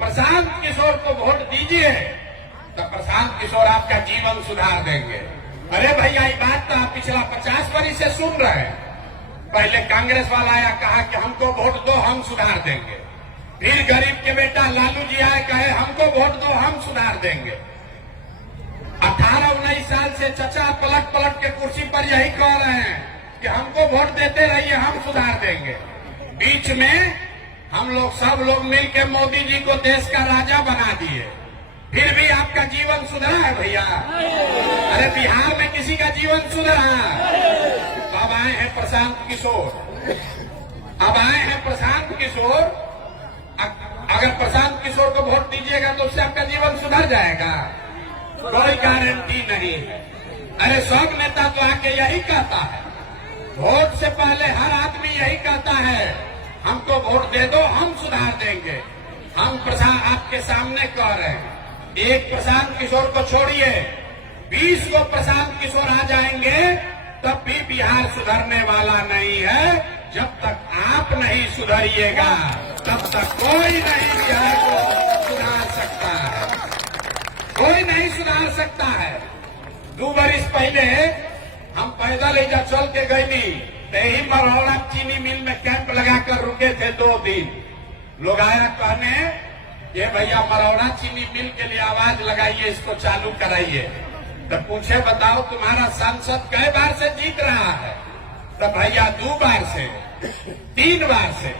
प्रशांत किशोर को वोट दीजिए तो प्रशांत किशोर आपका जीवन सुधार देंगे। अरे भैया ये बात तो आप पिछला 50 वर्ष से सुन रहे हैं। पहले कांग्रेस वाला आया कहा कि हमको वोट दो हम सुधार देंगे, फिर गरीब के बेटा लालू जी आए कहे हमको वोट दो हम सुधार देंगे। 18-19 साल से चचा पलट पलट के कुर्सी पर यही कह रहे हैं कि हमको वोट देते रहिए हम सुधार देंगे। बीच में हम लोग सब लोग मिलकर मोदी जी को देश का राजा बना दिए, फिर भी आपका जीवन सुधरा है भैया? अरे बिहार में किसी का जीवन सुधरा? अब आए हैं प्रशांत किशोर, अब आए हैं प्रशांत किशोर। अगर प्रशांत किशोर को वोट दीजिएगा तो उससे आपका जीवन सुधर जाएगा? कोई गारंटी नहीं है। अरे सब नेता तो आके यही कहता है, वोट से पहले हर आदमी यही कहता है हमको वोट दे दो हम सुधार देंगे। हम प्रशांत आपके सामने कह रहे हैं, एक प्रशांत किशोर को छोड़िए 20 को प्रशांत किशोर आ जाएंगे तब भी बिहार सुधरने वाला नहीं है। जब तक आप नहीं सुधरिएगा तब तक कोई नहीं बिहार को सुधार सकता है, कोई नहीं सुधार सकता है। 2 वर्ष पहले हम पैदल इधर चल के गए नहीं, यही मरौड़ा चीनी मिल में कैंप लगाकर रुके थे 2 दिन। लोग आया कहने ये भैया मरौड़ा चीनी मिल के लिए आवाज लगाइए, इसको चालू कराइए। तो पूछे बताओ तुम्हारा सांसद कई बार से जीत रहा है? तो भैया 2 बार से 3 बार से।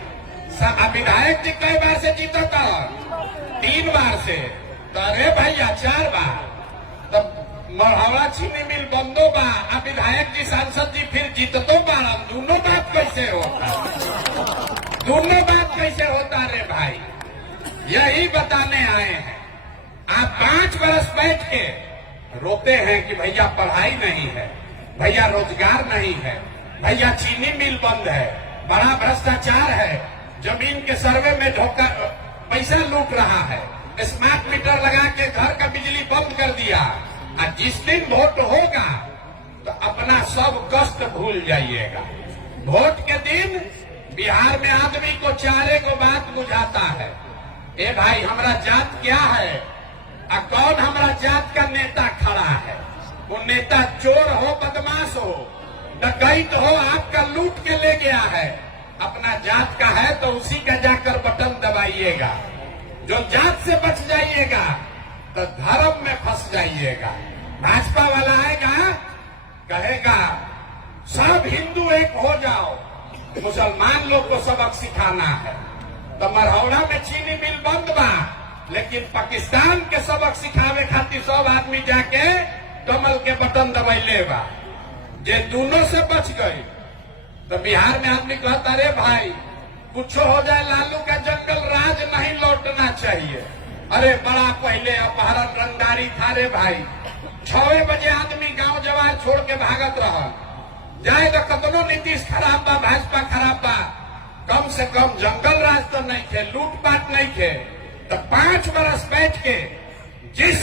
विधायक जी कई बार से जीता था? 3 बार से। तो अरे भैया 4 बार। तो मरौड़ा चीनी मिल बंदो बा, अब विधायक जी सांसद जी फिर जीततो बार। दोनों बात कैसे होता? दोनों बात कैसे होता रे भाई? यही बताने आए हैं। आप 5 बरस बैठ के रोते हैं कि भैया पढ़ाई नहीं है, भैया रोजगार नहीं है, भैया चीनी मिल बंद है, बड़ा भ्रष्टाचार है, जमीन के सर्वे में धोखा पैसा लूट रहा है, स्मार्ट मीटर लगा के घर का बिजली बंद कर दिया। और जिस दिन वोट होगा तो अपना सब कष्ट भूल जाइएगा। वोट के दिन बिहार में आदमी को चारे को बात बुझाता है, ए भाई हमारा जात क्या है, और कौन हमारा जात का नेता खड़ा है। वो नेता चोर हो, बदमाश हो, डकैत हो, आपका लूट के ले गया है, अपना जात का है तो उसी का जाकर बटन दबाइएगा। जो जात से बच जाइएगा तो धर्म में फंस जाइएगा। भाजपा वाला आएगा कहेगा सब हिंदू एक हो जाओ, मुसलमान लोग को सबक सिखाना है। तो मरौड़ा में चीनी मिल बंद बा, लेकिन पाकिस्तान के सबक सिखावे खातिर सब आदमी जाके कमल के बटन दबैले बा। जे दोनों से बच गए तो बिहार में आदमी कहता रे भाई कुछ हो जाए लालू का जंगल राज नहीं लौटना चाहिए। अरे बड़ा पहले अपहरण रंगदारी था रे भाई, 6 बजे आदमी गांव जवार छोड़ के भागत रहा। जाए तो कतनो नीतीश खराब बा, भाजपा खराब बा, कम से कम जंगल राज तो नहीं थे, लूटपाट नहीं थे। तो 5 बरस बैठ के जिस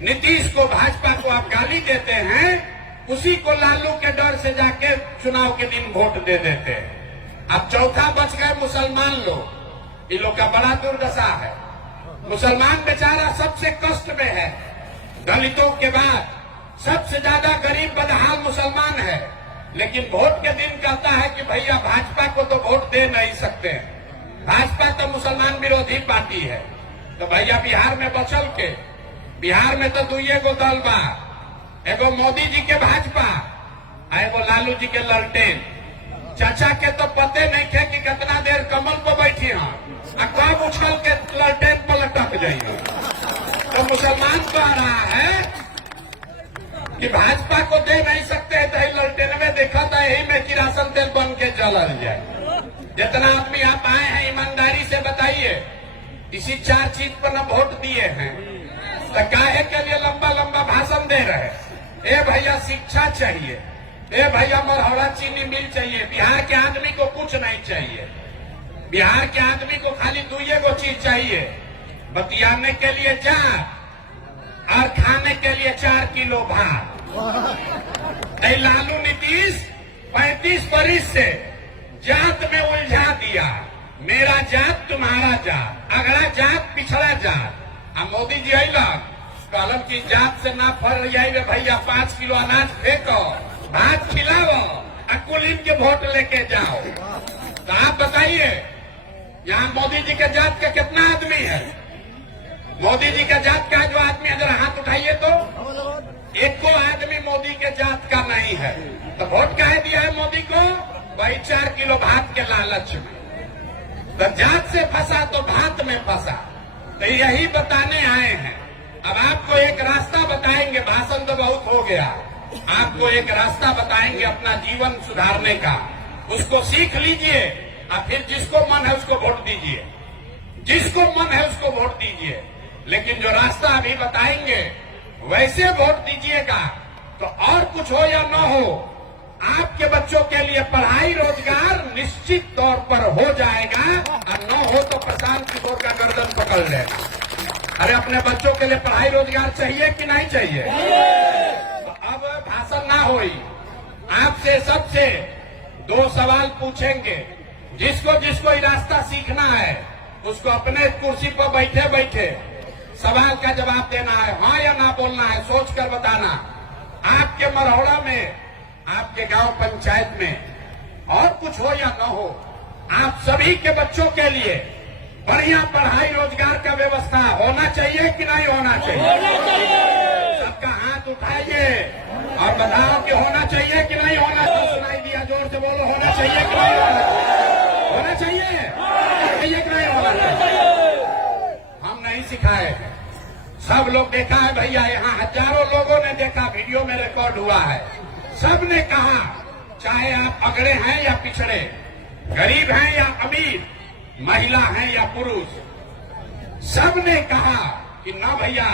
नीतीश को भाजपा को आप गाली देते हैं उसी को लालू के डर से जाके चुनाव के दिन वोट दे देते हैं। अब चौथा बच गए मुसलमान लोग, इन लोग का बड़ा दुर्दशा है। मुसलमान बेचारा सबसे कष्ट में है, दलितों के बाद सबसे ज्यादा गरीब बदहाल मुसलमान है। लेकिन वोट के दिन कहता है कि भैया भाजपा को तो वोट दे नहीं सकते, भाजपा तो मुसलमान विरोधी पार्टी है। तो भैया बिहार में बचल के, बिहार में तो 2 गो दल बा, एगो मोदी जी के भाजपा, एगो लालू जी के ललटेन। चाचा के तो पते नहीं थे कि कितना देर कमल पर बैठी हैं, कब उछल के ललटेन पर लटक जाइए। तो मुसलमान कह रहा है कि भाजपा को दे नहीं सकते है, तो ललटेन में देखा था यही में किरासन तेल बन के जल जाए। जितना आदमी आप आए हैं ईमानदारी से बताइए, इसी 4 चीज पर न वोट दिए हैं तो काहे के लिए लंबा लंबा भाषण दे रहे? ए भैया शिक्षा चाहिए, ए भैया मरौड़ा चीनी मिल चाहिए। बिहार के आदमी को कुछ नहीं चाहिए, बिहार के आदमी को खाली 2 गो चीज चाहिए, बतियाने के लिए चार और खाने के लिए 4 किलो भात। लालू नीतीश 35 बरिस से जात में उलझा दिया, मेरा जात तुम्हारा जात, अगला जात पिछड़ा जात। अब मोदी जी अलन कहलन की जात से ना फल जाइए भैया, 5 किलो अनाज फेंको, भात खिलाओ, कुल इनके वोट लेके जाओ। तो आप बताइए यहाँ मोदी जी के जात का कितना आदमी है? मोदी जी का जात का जो आदमी है, जरा हाथ उठाइए तो। एक को आदमी मोदी के जात का नहीं है, तो वोट काहे दिया है मोदी को? वही 4 किलो भात के लालच में। तो जात से फंसा तो भात में फंसा। तो यही बताने आए हैं। अब आपको एक रास्ता बताएंगे, भाषण तो बहुत हो गया, आपको एक रास्ता बताएंगे अपना जीवन सुधारने का, उसको सीख लीजिए और फिर जिसको मन है उसको वोट दीजिए, जिसको मन है उसको वोट दीजिए। लेकिन जो रास्ता अभी बताएंगे वैसे वोट दीजिएगा। तो और कुछ हो या न हो, आपके बच्चों के लिए पढ़ाई रोजगार निश्चित तौर पर हो जाएगा, और न हो तो प्रशांत किशोर का गर्दन पकड़ लेगा। अरे अपने बच्चों के लिए पढ़ाई रोजगार चाहिए कि नहीं चाहिए? तो अब भाषण ना होई, आपसे सबसे 2 सवाल पूछेंगे। जिसको जिसको ये रास्ता सीखना है उसको अपने कुर्सी पर बैठे बैठे सवाल का जवाब देना है, हाँ या ना बोलना है, सोचकर बताना। आपके मरौड़ा में, आपके गांव पंचायत में और कुछ हो या न हो, आप सभी के बच्चों के लिए बढ़िया पढ़ाई रोजगार का व्यवस्था होना चाहिए कि नहीं होना चाहिए? सबका हाथ उठाइए और बताओ कि होना चाहिए कि नहीं होना चाहिए। सुनाई दिया, जोर से बोलो, होना चाहिए कि नहीं होना चाहिए? होना चाहिए कि नहीं होना चाहिए? हम नहीं सिखाए, सब लोग देखा है भैया, यहाँ हजारों लोगों ने देखा, वीडियो में रिकॉर्ड हुआ है। सब ने कहा, चाहे आप अगड़े हैं या पिछड़े, गरीब हैं या अमीर, महिला हैं या पुरुष, सब ने कहा कि ना भैया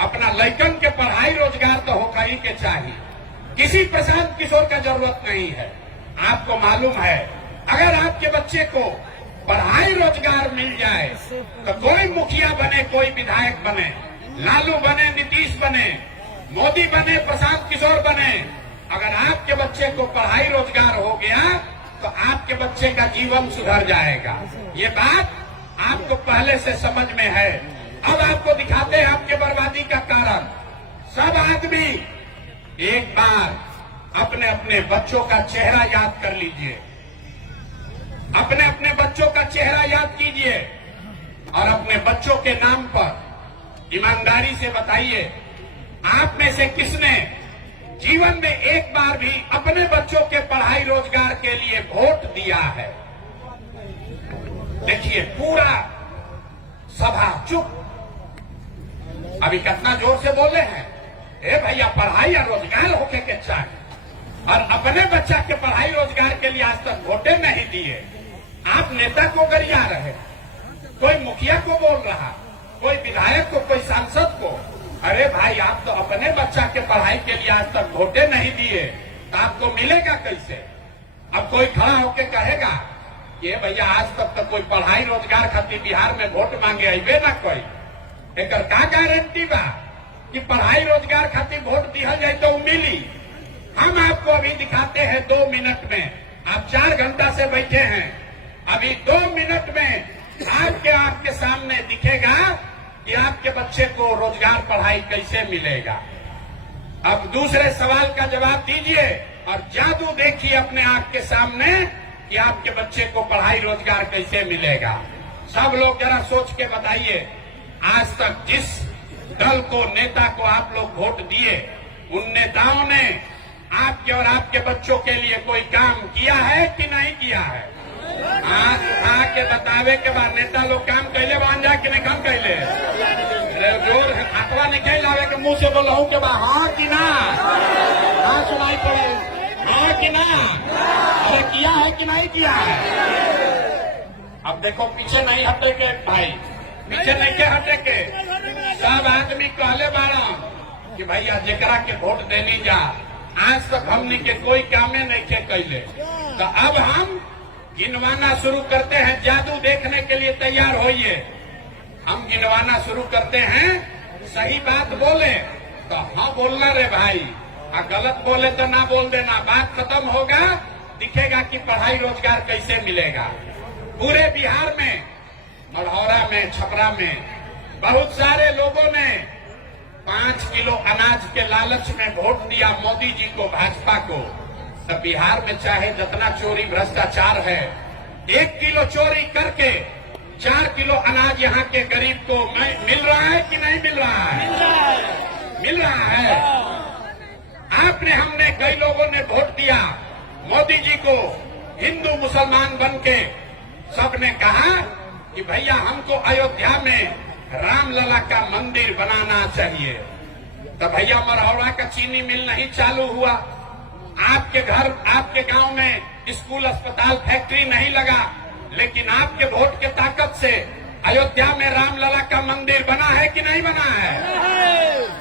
अपना लड़कन के पढ़ाई रोजगार तो होगा ही के चाहिए, किसी प्रशांत किशोर का जरूरत नहीं है। आपको मालूम है अगर आपके बच्चे को पढ़ाई रोजगार मिल जाए तो कोई मुखिया बने, कोई विधायक बने, लालू बने, नीतीश बने, मोदी बने, प्रशांत किशोर बने, अगर आपके बच्चे को पढ़ाई रोजगार हो गया तो आपके बच्चे का जीवन सुधर जाएगा। ये बात आपको पहले से समझ में है। अब आपको दिखाते हैं आपके बर्बादी का कारण। सब आदमी एक बार अपने अपने बच्चों का चेहरा याद कर लीजिए, अपने अपने बच्चों का चेहरा याद कीजिए और अपने बच्चों के नाम पर ईमानदारी से बताइए, आप में से किसने जीवन में एक बार भी अपने बच्चों के पढ़ाई रोजगार के लिए वोट दिया है? देखिए पूरा सभा चुप। अभी कितना जोर से बोले हैं, ए भैया पढ़ाई और रोजगार होके के चाहिए, और अपने बच्चा के पढ़ाई रोजगार के लिए आज तक वोटे नहीं दिए। आप नेता को गरिया रहे, कोई मुखिया को बोल रहा, कोई विधायक को, कोई सांसद को। अरे भाई आप तो अपने बच्चा के पढ़ाई के लिए आज तक वोटे नहीं दिए, तो आपको मिलेगा कैसे? अब कोई खड़ा होके कहेगा कि भैया आज तक तो कोई पढ़ाई रोजगार खातिर बिहार में वोट मांगे अबे ना कोई, एक का गारंटी बा कि पढ़ाई रोजगार खातिर वोट दिया जाए तो मिली? हम आपको अभी दिखाते हैं 2 मिनट में। आप 4 घंटा से बैठे हैं, अभी 2 मिनट में आपके सामने दिखेगा कि आपके बच्चे को रोजगार पढ़ाई कैसे मिलेगा। अब दूसरे सवाल का जवाब दीजिए और जादू देखिए अपने आंख के सामने कि आपके बच्चे को पढ़ाई रोजगार कैसे मिलेगा। सब लोग जरा सोच के बताइए, आज तक जिस दल को, नेता को आप लोग वोट दिए, उन नेताओं ने आपके और आपके बच्चों के लिए कोई काम किया है कि नहीं किया है? हाथ उठा के बतावे के बाद नेता लोग काम कैले बन जा कि नहीं काम कैले? जोर हाथवा निकल आवे के मुंह से बोलहू के बाद हाँ कि ना? हाँ सुनाई पड़े, हाँ कि ना? अरे किया है कि नहीं किया है? अब देखो पीछे नहीं हटे के भाई, पीछे नहीं के हटे के। सब आदमी कहले बारह कि भैया जेकरा के वोट देनी जा, आज तक हमने के कोई कामे नहीं के कैले। तो अब हम गिनवाना शुरू करते हैं, जादू देखने के लिए तैयार होइए। हम गिनवाना शुरू करते हैं, सही बात बोले तो हाँ बोलना रे भाई, और गलत बोले तो ना बोल देना। बात खत्म होगा, दिखेगा कि पढ़ाई रोजगार कैसे मिलेगा। पूरे बिहार में, मढ़ौरा में, छपरा में बहुत सारे लोगों ने 5 किलो अनाज के लालच में वोट दिया मोदी जी को, भाजपा को। तब बिहार में चाहे जितना चोरी भ्रष्टाचार है, 1 किलो चोरी करके 4 किलो अनाज यहाँ के गरीब को मिल रहा है कि नहीं मिल रहा है? मिल रहा है। आपने, हमने, कई लोगों ने वोट दिया मोदी जी को, हिंदू मुसलमान बन के सबने कहा कि भैया हमको अयोध्या में रामलला का मंदिर बनाना चाहिए। तो भैया मढ़ौरा का चीनी मिल नहीं चालू हुआ, आपके घर, आपके गांव में स्कूल, अस्पताल, फैक्ट्री नहीं लगा, लेकिन आपके वोट के ताकत से अयोध्या में रामलला का मंदिर बना है कि नहीं बना है?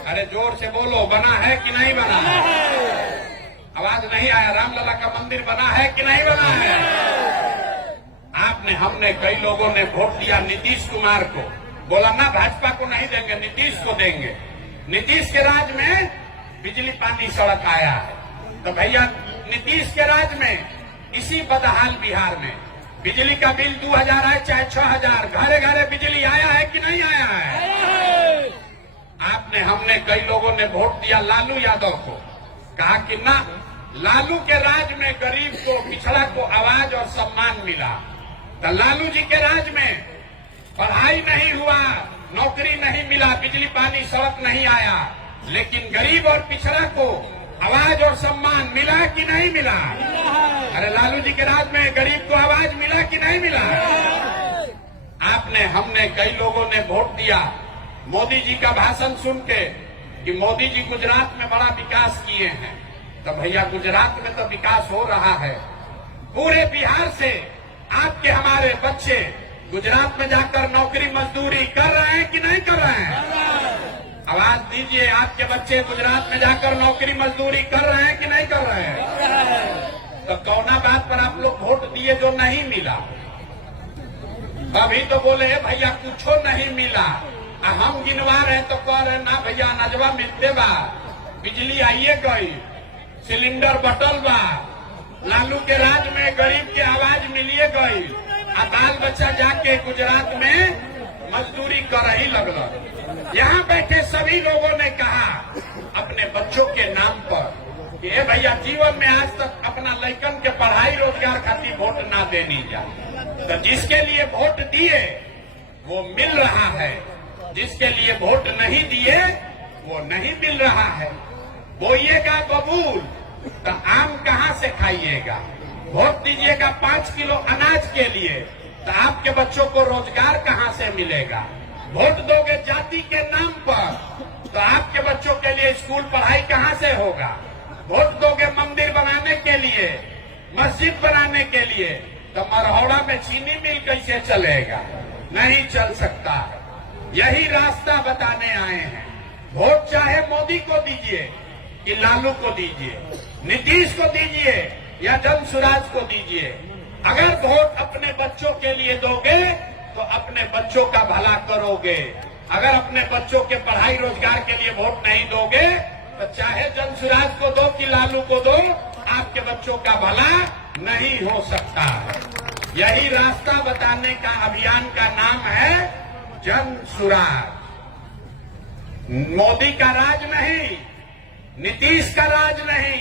अरे जोर से बोलो, बना है कि नहीं बना है? आवाज नहीं आया। रामलला का मंदिर बना है कि नहीं बना है? आपने, हमने, कई लोगों ने वोट दिया नीतीश कुमार को, बोला ना भाजपा को नहीं देंगे, नीतीश को देंगे। नीतीश के राज में बिजली, पानी, सड़क आया है। तो भैया नीतीश के राज में इसी बदहाल बिहार में बिजली का बिल 2000 आए चाहे 6000, घरे घरे बिजली आया है कि नहीं आया है? आपने, हमने, कई लोगों ने वोट दिया लालू यादव को, कहा कि ना, लालू के राज में गरीब को, पिछड़ा को आवाज और सम्मान मिला। तो लालू जी के राज में पढ़ाई नहीं हुआ, नौकरी नहीं मिला, बिजली, पानी, सड़क नहीं आया, लेकिन गरीब और पिछड़ा को आवाज और सम्मान मिला कि नहीं मिला? अरे लालू जी के राज में गरीब को आवाज मिला कि नहीं मिला? आपने, हमने, कई लोगों ने वोट दिया मोदी जी का भाषण सुन के कि मोदी जी गुजरात में बड़ा विकास किए हैं। तो भैया गुजरात में तो विकास हो रहा है, पूरे बिहार से आपके, हमारे बच्चे गुजरात में जाकर नौकरी मजदूरी कर रहे हैं कि नहीं कर रहे हैं? आवाज दीजिए, आपके बच्चे गुजरात में जाकर नौकरी मजदूरी कर रहे हैं कि नहीं कर रहे हैं? तो कौना बात पर आप लोग वोट दिए जो नहीं मिला? अभी तो बोले भैया कुछ नहीं मिला, हम गिनवा रहे तो कह रहे ना भैया अनाजवा मिलते बा, बिजली आइए गई, सिलेंडर बटल बा, लालू के राज में गरीब के आवाज मिलिए गई, आ बाल बच्चा जाके गुजरात में मजदूरी कर ही लगल। यहाँ बैठे सभी लोगों ने कहा अपने बच्चों के नाम पर कि ए भैया जीवन में आज तक अपना लड़कन के पढ़ाई रोजगार खातिर वोट ना देनी जा। तो जिसके लिए वोट दिए वो मिल रहा है, जिसके लिए वोट नहीं दिए वो नहीं मिल रहा है। बोइएगा बबूल तो आम कहाँ से खाइएगा? वोट दीजिएगा 5 किलो अनाज के लिए तो आपके बच्चों को रोजगार कहाँ से मिलेगा? वोट दोगे जाति के नाम पर तो आपके बच्चों के लिए स्कूल पढ़ाई कहाँ से होगा? वोट दोगे मंदिर बनाने के लिए, मस्जिद बनाने के लिए, तो मढ़ौरा में चीनी मिल कैसे चलेगा? नहीं चल सकता है। यही रास्ता बताने आए हैं। वोट चाहे मोदी को दीजिए कि लालू को दीजिए, नीतीश को दीजिए या जन सुराज को दीजिए, अगर वोट अपने बच्चों के लिए दोगे तो अपने बच्चों का भला करोगे। अगर अपने बच्चों के पढ़ाई रोजगार के लिए वोट नहीं दोगे तो चाहे जन सुराज को दो कि लालू को दो, आपके बच्चों का भला नहीं हो सकता है। यही रास्ता बताने का अभियान का नाम है जन सुराज। मोदी का राज नहीं, नीतीश का राज नहीं,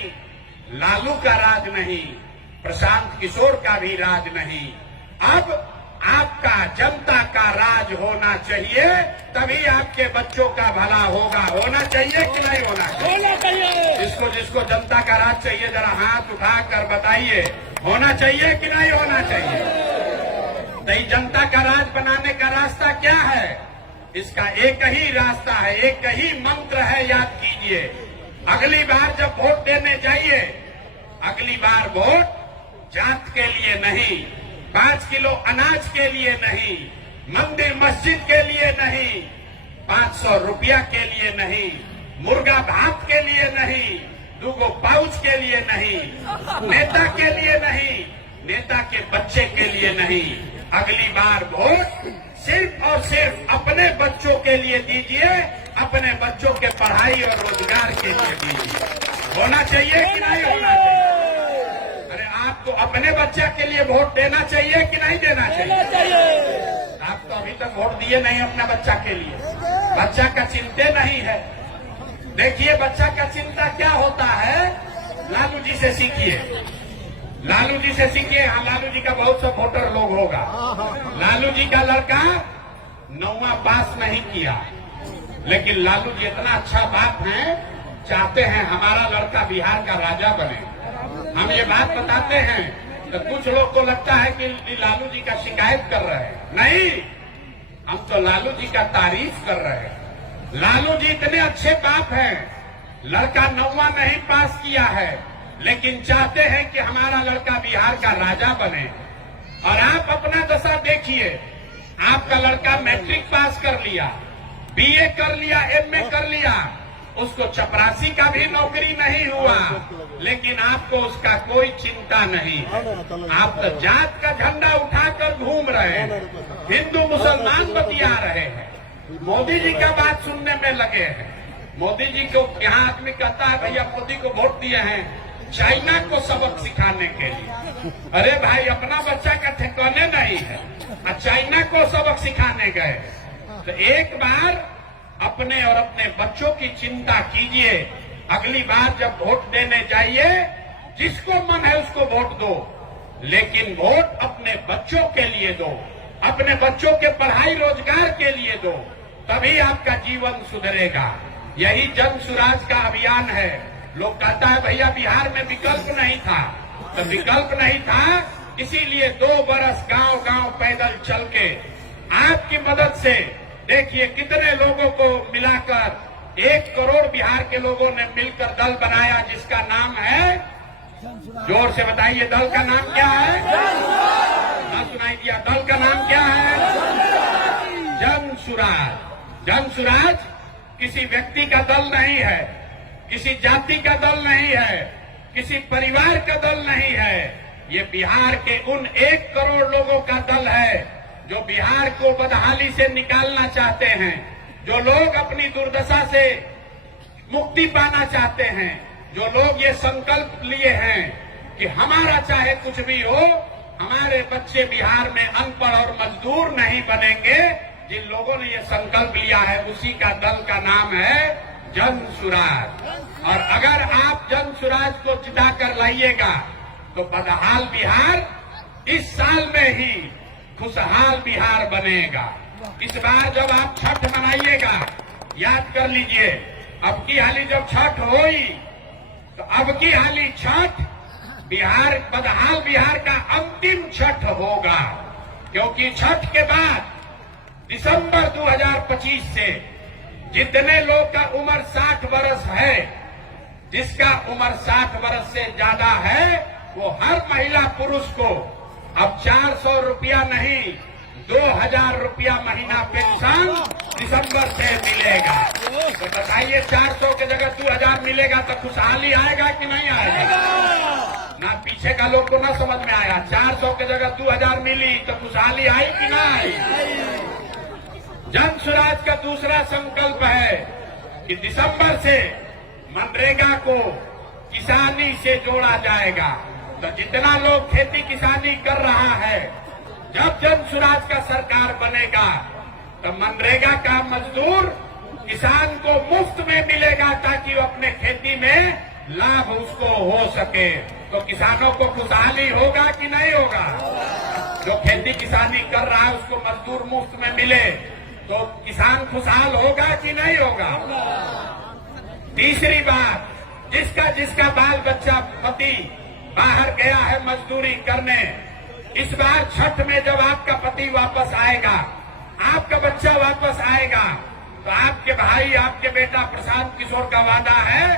लालू का राज नहीं, प्रशांत किशोर का भी राज नहीं। अब आपका, जनता का राज होना चाहिए, तभी आपके बच्चों का भला होगा। होना चाहिए कि नहीं होना चाहिए? जिसको जनता का राज चाहिए जरा हाथ उठाकर बताइए, होना चाहिए कि नहीं होना चाहिए? तो जनता का राज बनाने का रास्ता क्या है? इसका एक ही रास्ता है, एक ही मंत्र है, याद कीजिए। अगली बार जब वोट देने जाइए, अगली बार वोट जात के लिए नहीं, 5 किलो अनाज के लिए नहीं, मंदिर मस्जिद के लिए नहीं, 500 रुपया के लिए नहीं, मुर्गा भात के लिए नहीं, 2 पाउच के लिए नहीं, नेता के लिए नहीं, नेता के बच्चे के लिए नहीं। अगली बार वोट सिर्फ और सिर्फ अपने बच्चों के लिए दीजिए, अपने बच्चों के पढ़ाई और रोजगार के लिए दीजिए। होना चाहिए कि नहीं होना चाहिए? अरे आप आपको अपने बच्चा के लिए वोट देना चाहिए कि नहीं देना चाहिए? आप तो अभी तक वोट दिए नहीं अपने बच्चा के लिए, बच्चा का चिंता नहीं है। देखिए बच्चा का चिंता क्या होता है, लालू जी से सीखिए, लालू जी से सीखिए। हाँ, लालू जी का बहुत सा वोटर लोग होगा। लालू जी का लड़का 9वां पास नहीं किया, लेकिन लालू जी इतना अच्छा बाप है, चाहते हैं हमारा लड़का बिहार का राजा बने। हम ये बात बताते हैं तो कुछ लोग को लगता है कि लालू जी का शिकायत कर रहे हैं। नहीं, हम तो लालू जी का तारीफ कर रहे हैं। लालू जी इतने अच्छे बाप हैं, लड़का 9वां नहीं पास किया है, लेकिन चाहते हैं कि हमारा लड़का बिहार का राजा बने। और आप अपना दशा देखिए, आपका लड़का मैट्रिक पास कर लिया, बीए कर लिया, एमए कर लिया, उसको चपरासी का भी नौकरी नहीं हुआ, लेकिन आपको उसका कोई चिंता नहीं। आप तो जात का झंडा उठाकर घूम रहे हैं, हिंदू मुसलमान बतिया रहे हैं, मोदी जी का बात सुनने में लगे हैं। मोदी जी को यहाँ आदमी कहता है भैया मोदी को वोट दिए हैं चाइना को सबक सिखाने के लिए। अरे भाई, अपना बच्चा का ठिकाने नहीं है और चाइना को सबक सिखाने गए। तो एक बार अपने और अपने बच्चों की चिंता कीजिए। अगली बार जब वोट देने जाइए, जिसको मन है उसको वोट दो, लेकिन वोट अपने बच्चों के लिए दो, अपने बच्चों के पढ़ाई रोजगार के लिए दो, तभी आपका जीवन सुधरेगा। यही जन सुराज का अभियान है। लोग कहता है भैया बिहार में विकल्प नहीं था, तो विकल्प नहीं था इसीलिए 2 बरस गांव गांव पैदल चल के आपकी मदद से देखिए कितने लोगों को मिलाकर 1 करोड़ बिहार के लोगों ने मिलकर दल बनाया, जिसका नाम है, जोर से बताइए दल का नाम क्या है? ना सुनाई दिया, दल का नाम क्या है? जन सुराज। जन सुराज किसी व्यक्ति का दल नहीं है, किसी जाति का दल नहीं है, किसी परिवार का दल नहीं है। ये बिहार के उन 1 करोड़ लोगों का दल है जो बिहार को बदहाली से निकालना चाहते हैं, जो लोग अपनी दुर्दशा से मुक्ति पाना चाहते हैं, जो लोग ये संकल्प लिए हैं कि हमारा चाहे कुछ भी हो, हमारे बच्चे बिहार में अनपढ़ और मजदूर नहीं बनेंगे। जिन लोगों ने ये संकल्प लिया है, उसी का दल का नाम है जन सुराज। और अगर आप जन सुराज को जिता कर लाइएगा तो बदहाल बिहार इस साल में ही खुशहाल बिहार बनेगा। इस बार जब आप छठ मनाइएगा, याद कर लीजिए, अब की हाली जब छठ होई तो अब की हाली छठ बिहार, बदहाल बिहार का अंतिम छठ होगा। क्योंकि छठ के बाद दिसंबर 2025 से जितने लोग का उम्र 60 वर्ष है, जिसका उम्र 60 वर्ष से ज्यादा है, वो हर महिला पुरुष को अब 400 रुपया नहीं 2000 रुपया महीना पेंशन दिसंबर से मिलेगा। तो बताइए 400 के जगह 2000 मिलेगा तो खुशहाली आएगा कि नहीं आएगा? ना पीछे का लोग को ना समझ में आया। 400 के जगह 2000 मिली तो खुशहाली आई कि ना आई? जन सुराज का दूसरा संकल्प है कि दिसंबर से मनरेगा को किसानी से जोड़ा जाएगा। तो जितना लोग खेती किसानी कर रहा है, जब जन सुराज का सरकार बनेगा तो मनरेगा का मजदूर किसान को मुफ्त में मिलेगा, ताकि वो अपने खेती में लाभ उसको हो सके। तो किसानों को खुशहाली होगा कि नहीं होगा? जो खेती किसानी कर रहा है उसको मजदूर मुफ्त में मिले तो किसान खुशहाल होगा कि नहीं होगा? तीसरी बात, जिसका बाल बच्चा पति बाहर गया है मजदूरी करने, इस बार छठ में जब आपका पति वापस आएगा, आपका बच्चा वापस आएगा, तो आपके भाई, आपके बेटा प्रशांत किशोर का वादा है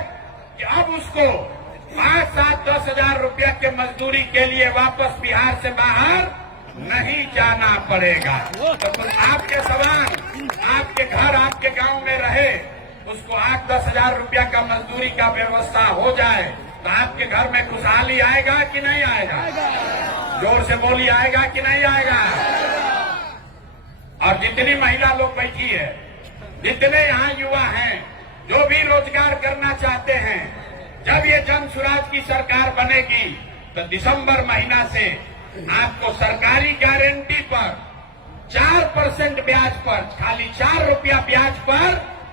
कि अब उसको 5, 7, 10 हजार रुपया के मजदूरी के लिए वापस बिहार से बाहर नहीं जाना पड़ेगा। तो कुछ आपके सवाल आपके घर, आपके गांव में रहे, उसको 8-10 हजार रुपया का मजदूरी का व्यवस्था हो जाए तो आपके घर में खुशहाली आएगा कि नहीं आएगा? जोर से बोली, आएगा कि नहीं आएगा? और जितनी महिला लोग बैठी है, जितने यहाँ युवा हैं जो भी रोजगार करना चाहते हैं, जब ये जन सुराज की सरकार बनेगी तो दिसंबर महीना से आपको सरकारी गारंटी पर 4% ब्याज पर, खाली 4 रुपया ब्याज पर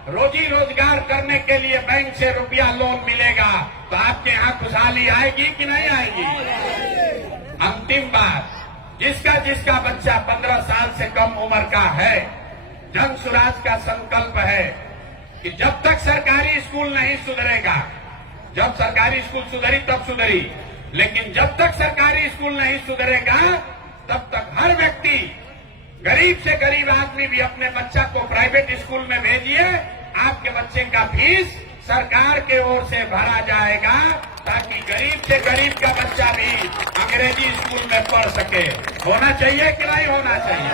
रोजी रोजगार करने के लिए बैंक से रुपया लोन मिलेगा। तो आपके यहाँ खुशहाली आएगी कि नहीं आएगी? अंतिम बात, जिसका बच्चा 15 साल से कम उम्र का है, जन सुराज का संकल्प है कि जब तक सरकारी स्कूल नहीं सुधरेगा, जब सरकारी स्कूल सुधरी तब सुधरी, लेकिन जब तक सरकारी स्कूल नहीं सुधरेगा तब तक हर व्यक्ति, गरीब से गरीब आदमी भी अपने बच्चा को प्राइवेट स्कूल में भेजिए। आपके बच्चे का फीस सरकार के ओर से भरा जाएगा ताकि गरीब से गरीब का बच्चा भी अंग्रेजी स्कूल में पढ़ सके। होना चाहिए कि नहीं होना चाहिए?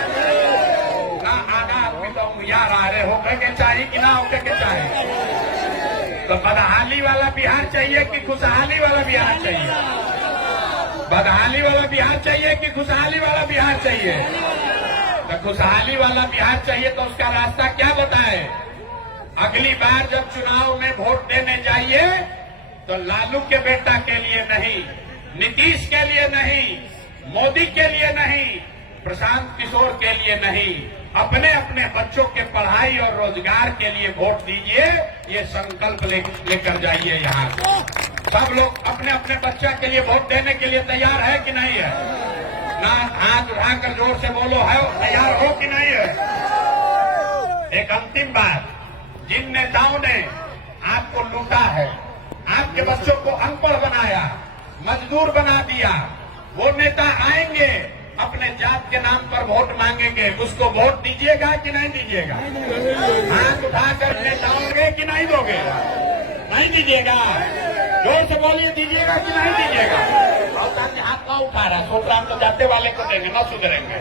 ना आना आदमी तो यार आ रहे होकर के चाहिए कि ना होकर के चाहिए? तो बदहाली वाला बिहार चाहिए कि खुशहाली वाला बिहार चाहिए? बदहाली वाला बिहार चाहिए कि खुशहाली वाला बिहार चाहिए? तो खुशहाली वाला बिहार चाहिए तो उसका रास्ता क्या बताए? अगली बार जब चुनाव में वोट देने जाइए तो लालू के बेटा के लिए नहीं, नीतीश के लिए नहीं, मोदी के लिए नहीं, प्रशांत किशोर के लिए नहीं, अपने अपने बच्चों के पढ़ाई और रोजगार के लिए वोट दीजिए। ये संकल्प लेकर जाइए। यहाँ सब लोग अपने अपने बच्चा के लिए वोट देने के लिए तैयार है कि नहीं है? ना हाथ उठाकर जोर से बोलो, है तैयार हो कि नहीं है? एक अंतिम बात, जिन नेताओं ने आपको लूटा है, आपके बच्चों को अनपढ़ बनाया, मजदूर बना दिया, वो नेता आएंगे अपने जात के नाम पर वोट मांगेंगे, उसको वोट दीजिएगा कि नहीं दीजिएगा? हाथ उठाकर नेताओं दोगे कि नहीं दोगे? नहीं दीजिएगा? जोर से बोलिए, दीजिएगा कि नहीं दीजिएगा? और हाथ ना उठा रहा, सोच रहा हम तो जाते वाले को देंगे, न सुधरेंगे।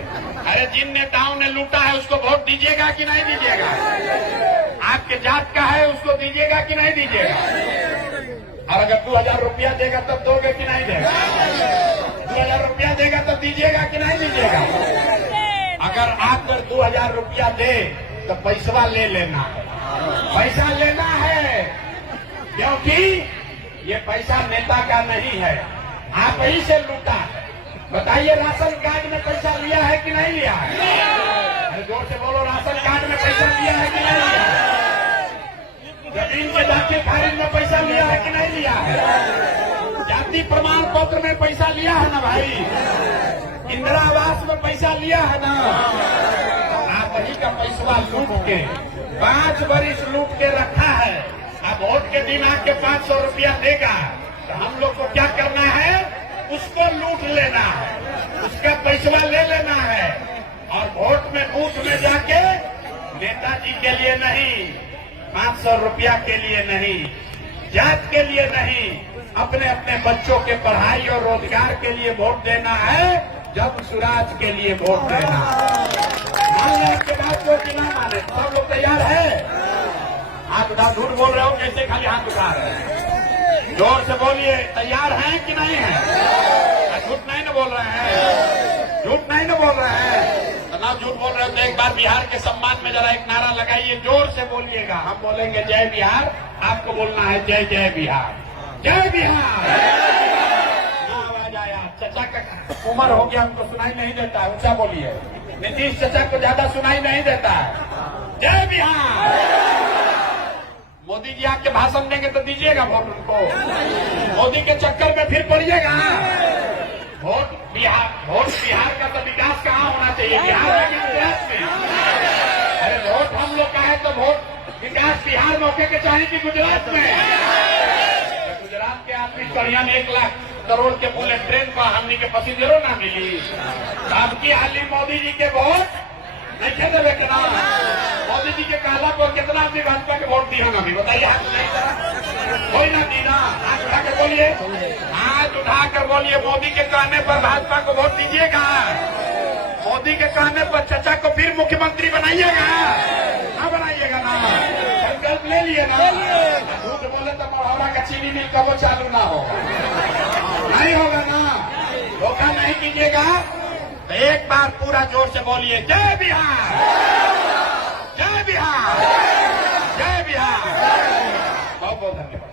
अरे जिन नेताओं ने लूटा है उसको वोट दीजिएगा कि नहीं दीजिएगा? आपके जात का है उसको दीजिएगा कि नहीं दीजिएगा? और अगर 2000 रुपया देगा तब दोगे कि नहीं देगा? 2000 रुपया देगा तब दीजिएगा कि नहीं दीजिएगा? अगर आप 2000 रुपया दे तो पैसा ले लेना, पैसा लेना है, क्योंकि ये पैसा नेता का नहीं है, आप ही से लूटा है। बताइए, राशन कार्ड में पैसा लिया है कि नहीं लिया है? अरे जोर से बोलो, राशन कार्ड में पैसा लिया है कि नहीं लिया है? जमीन के दाखिल खारिज में पैसा लिया है कि नहीं लिया है? जाति प्रमाण पत्र में पैसा लिया है ना भाई? इंदिरा आवास में पैसा लिया है ना? आप ही का पैसा लूट के 5 वर्ष लूट के रखा है। अब वोट के दिन आके 500 रुपया देगा तो हम लोग को क्या करना है? उसको लूट लेना है, उसका पैसा ले लेना है। और वोट में बूथ में जाके नेताजी के लिए नहीं, 500 रुपया के लिए नहीं, जात के लिए नहीं, अपने अपने बच्चों के पढ़ाई और रोजगार के लिए वोट देना है। जब सुराज के लिए वोट देना। मान लें आपके बात को कि ना माने, सब लोग तैयार है? हाथ उठा, झूठ बोल रहे हो कैसे खाली हाथ उठा रहे हैं? जोर से बोलिए, तैयार हैं कि नहीं है? झूठ नहीं ना बोल रहे हैं? झूठ नहीं ना बोल रहे हैं? तो ना झूठ बोल रहे हो तो एक बार बिहार के सम्मान में जरा एक नारा लगाइए, जोर से बोलिएगा। हम बोलेंगे जय बिहार, आपको बोलना है जय जय बिहार, जय बिहार। आवाज आया, चचा का उम्र हो गया, हमको सुनाई नहीं देता है, ऊंचा बोलिए। नीतीश चचा को ज्यादा सुनाई नहीं देता है। जय बिहार। मोदी जी आके भाषण देंगे तो दीजिएगा वोट उनको? मोदी के चक्कर में फिर पड़िएगा? वोट बिहार का तो विकास कहाँ होना चाहिए? बिहार में कि गुजरात में? अरे वोट हम लोग का है तो वोट विकास बिहार मौके के चाहिए कि गुजरात में? तो गुजरात के आदमी कड़िया में 1 लाख करोड़ के बुलेट ट्रेन पर हमनी के पैसेंजरों ना मिली। आपकी हाली मोदी जी के वोट नहीं खेल देवे ना? मोदी जी के कहला पर कितना आदमी भाजपा के वोट दिया ना? भी बताइए, हाथ नहीं कोई ना दी ना? हाथ उठा कर बोलिए, हाथ उठाकर बोलिए, मोदी के कहने पर भाजपा को वोट दीजिएगा? मोदी के कहने पर चचा को फिर मुख्यमंत्री बनाइएगा? ना बनाइएगा ना? संकल्प ले लिए ना? झूठ बोले तो मढ़ौरा का चीनी मिल कब चालू ना होगा? नहीं होगा ना? धोखा नहीं कीजिएगा। तो एक बार पूरा जोर से बोलिए, जय बिहार, जय बिहार, जय बिहार। बहुत बहुत धन्यवाद।